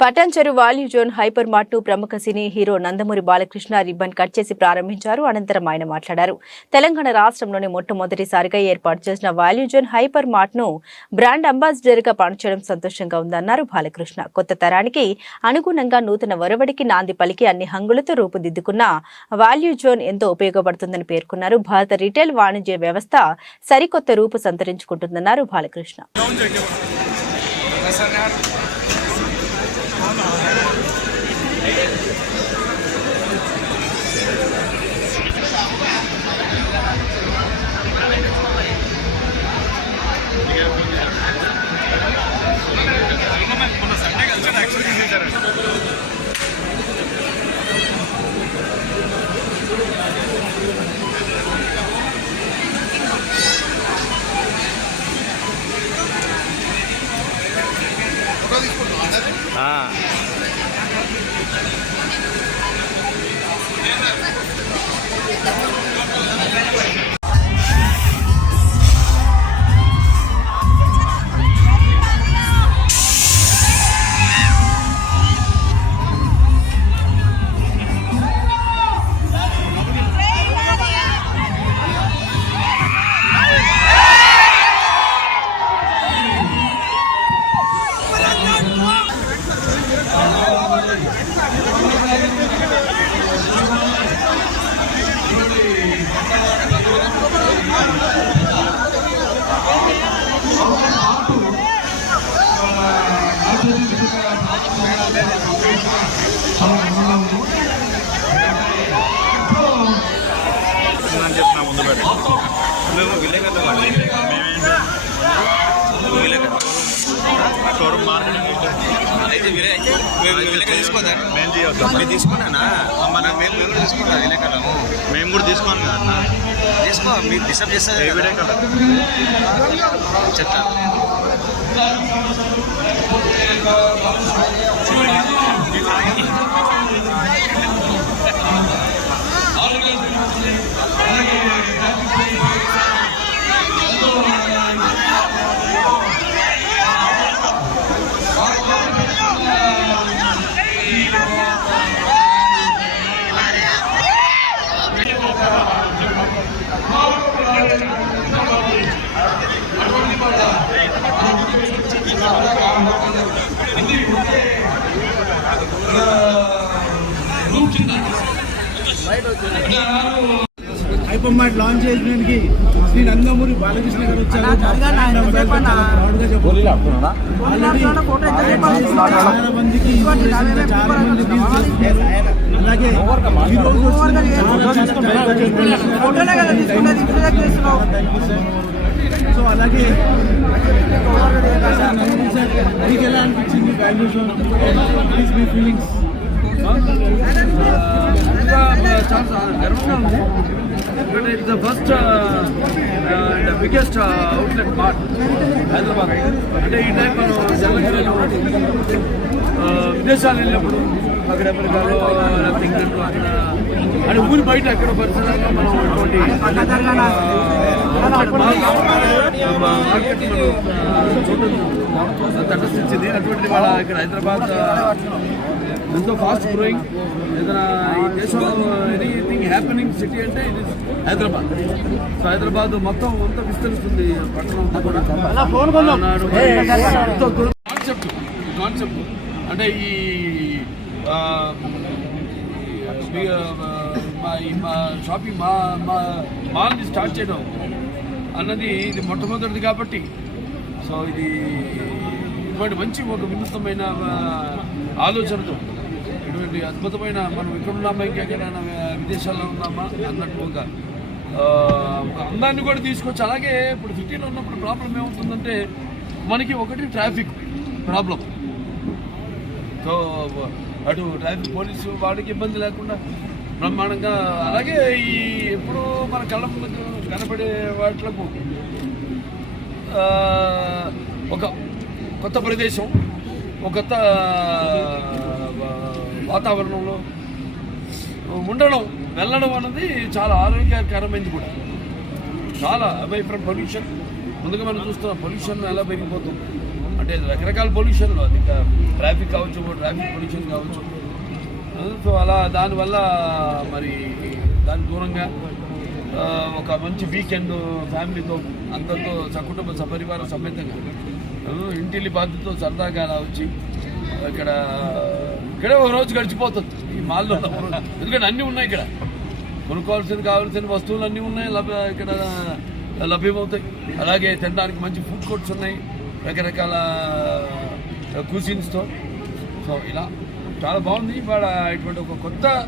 Patancheru value zone hyper మార్ట్ను ప్రముఖ cine hero Nandamuri Balakrishna ribbon cut చేసి ప్రారంభించారు. అనంతరం ఆయన మాట్లాడారు. తెలంగాణ రాష్ట్రంలోని మొట్టమొదటిసారిగా ఏర్పాటు చేసిన వాల్యూ జోన్ హైపర్ మార్ట్ను బ్రాండ్ అంబాసిడర్గా పనిచేయడం సంతోషంగా ఉందన్నారు బాలకృష్ణ. కొత్త తరానికి అనుగుణంగా నూతన ఒరవడికి నాంది పలికి అన్ని హంగులతో రూపుదిద్దుకున్న వాల్యూ జోన్ ఎంతో ఉపయోగపడుతుందని పేర్కొన్నారు. భారత రిటైల్ వాణిజ్య వ్యవస్థ సరికొత్త రూపు సంతరించుకుంటుందన్నారు బాలకృష్ణ. ஆமாம் షోరూమ్ మార్కెటింగ్ అయితే అయితే మేము మేము చేయొద్దాం మీరు తీసుకున్నానా మన మేము మేము కూడా తీసుకున్నాం విలేకరము మేము కూడా తీసుకోను కదా అన్న తీసుకో మీరు డిస్టర్బ్ చేస్తారు ఏ కదా. చెప్తా హైపర్ మార్ట్ లాంచ్ చేయడానికి శ్రీ నందమూరి బాలకృష్ణ గారు వచ్చారు. చాలా మందికి చాలా మంది. అలాగే ఈ రోజు వచ్చిన చాలా కష్టపడ్డారు. సో అలాగే మీకు ఎలా అనిపించింది వాల్యూస్ ప్లీజ్ మీ ఫీలింగ్స్ ఎందుకంటే it's the first and biggest outlet mart Hyderabad అంటే ఈ టైం మనం జనరల్గా విదేశాలు వెళ్ళినప్పుడు అక్కడ అమెరికాలో లేకపోతే ఇంగ్లాండ్లో అక్కడ అంటే ఊరి బయట అక్కడ పరిసరాల్లో మనం ఇటువంటి మార్కెట్ మనం చూడడం తటస్థించింది అటువంటి వాళ్ళ ఇక్కడ హైదరాబాద్ ఎంతో ఫాస్ట్ గ్రోయింగ్ ఏదైనా ఈ దేశంలో ఎనీథింగ్ హ్యాపెనింగ్ సిటీ అంటే ఇది హైదరాబాద్. సో హైదరాబాద్ మొత్తం అంతా విస్తరిస్తుంది పట్టణం కూడా. కాన్సెప్ట్ కాన్సెప్ట్ అంటే ఈ మా షాపింగ్ మా మా మాల్ని స్టార్ట్ చేయడం అన్నది ఇది మొట్టమొదటిది కాబట్టి. సో ఇది ఇటువంటి మంచి ఒక వినూత్నమైన ఆలోచనతో. అటువంటి అద్భుతమైన మనం ఇక్కడ ఉన్నామా ఇంకెక్కడైనా విదేశాల్లో ఉన్నామా అన్నట్టు ఒక ఒక అందాన్ని కూడా తీసుకొచ్చి అలాగే ఇప్పుడు సిటీలో ఉన్నప్పుడు ప్రాబ్లం ఏమవుతుందంటే మనకి ఒకటి ట్రాఫిక్ ప్రాబ్లం. సో అటు ట్రాఫిక్ పోలీసు వాడికి ఇబ్బంది లేకుండా బ్రహ్మాండంగా అలాగే ఈ ఎప్పుడు మన కళ్ళ కనపడే వాటిలకు ఒక కొత్త ప్రదేశం ఒక కొత్త వాతావరణంలో ఉండడం వెళ్ళడం అన్నది చాలా ఆరోగ్యకరమైంది కూడా. చాలా అవే ఫ్రమ్ పొల్యూషన్. ముందుగా మనం చూస్తున్నాం పొల్యూషన్ ఎలా పెరిగిపోతుంది? అంటే రకరకాల పొల్యూషన్లు అది ట్రాఫిక్ కావచ్చు ట్రాఫిక్ పొల్యూషన్ కావచ్చు. సో అలా దానివల్ల మరి దాని దూరంగా ఒక మంచి వీకెండ్ ఫ్యామిలీతో అందరితో సకుటుంబ సపరివార సమేతంగా ఇంటిల్లి బాధ్యతతో సరదాగా అలా వచ్చి ఇక్కడ ఇక్కడే ఒక రోజు గడిచిపోతుంది. ఈ మాల్లో. ఎందుకంటే అన్నీ ఉన్నాయి ఇక్కడ. కొనుక్కోవాల్సింది కావాల్సిన వస్తువులు అన్నీ ఉన్నాయి లభ్య ఇక్కడ లభ్యమవుతాయి. అలాగే తినడానికి మంచి ఫుడ్ కోర్ట్స్ ఉన్నాయి. రకరకాల కుజిన్స్తో సో ఇలా. చాలా బాగుంది. ఇవాళ ఇటువంటి ఒక కొత్త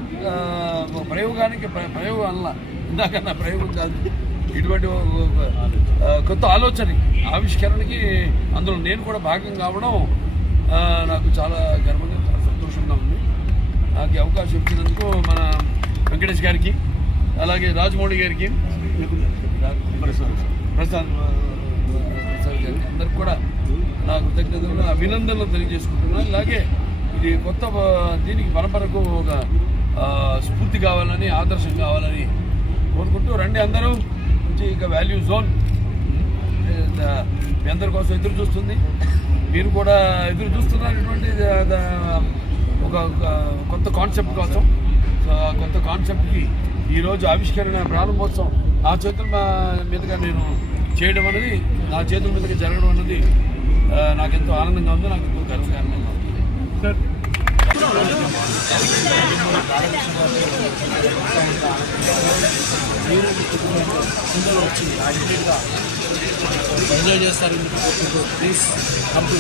ప్రయోగానికి ప్ర- ప్రయోగం అలా ఇందాక నా ప్రయోగం కాదు. ఇటువంటి కొత్త ఆలోచన ఆవిష్కరణకి అందులో నేను కూడా భాగం కావడం నాకు చాలా గర్వంగా సంతోషంగా ఉంది. నాకు అవకాశం ఇచ్చినందుకు మన వెంకటేష్ గారికి అలాగే రాజమౌళి గారికి ప్రసాద్ ప్రసాద్ గారికి అందరికి కూడా నా కృతజ్ఞతలు అభినందనలు తెలియజేసుకుంటున్నాను. అలాగే ఇది కొత్త దీనికి పరంపరకు ఒక స్ఫూర్తి కావాలని ఆదర్శం కావాలని కోరుకుంటూ రండి అందరూ. మంచి ఇక వాల్యూ జోన్ మీ అందరి కోసం ఎదురు చూస్తుంది. మీరు కూడా ఎదురు చూస్తున్నటువంటి ఒక కొత్త కాన్సెప్ట్ కోసం. సో ఆ కొత్త కాన్సెప్ట్కి ఈరోజు ఆవిష్కరణ ప్రారంభోత్సవం. నా చేతుల మీదుగా నేను చేయడం అనేది నా చేతుల మీదుగా జరగడం అన్నది ఆ, నాకెంతో ఆనందంగా ఉంది నాకు ఎంతో గర్వకారణంగా ఉంది. ఎంజాయ్ చేస్తారు ప్లీజ్ కమ్ టు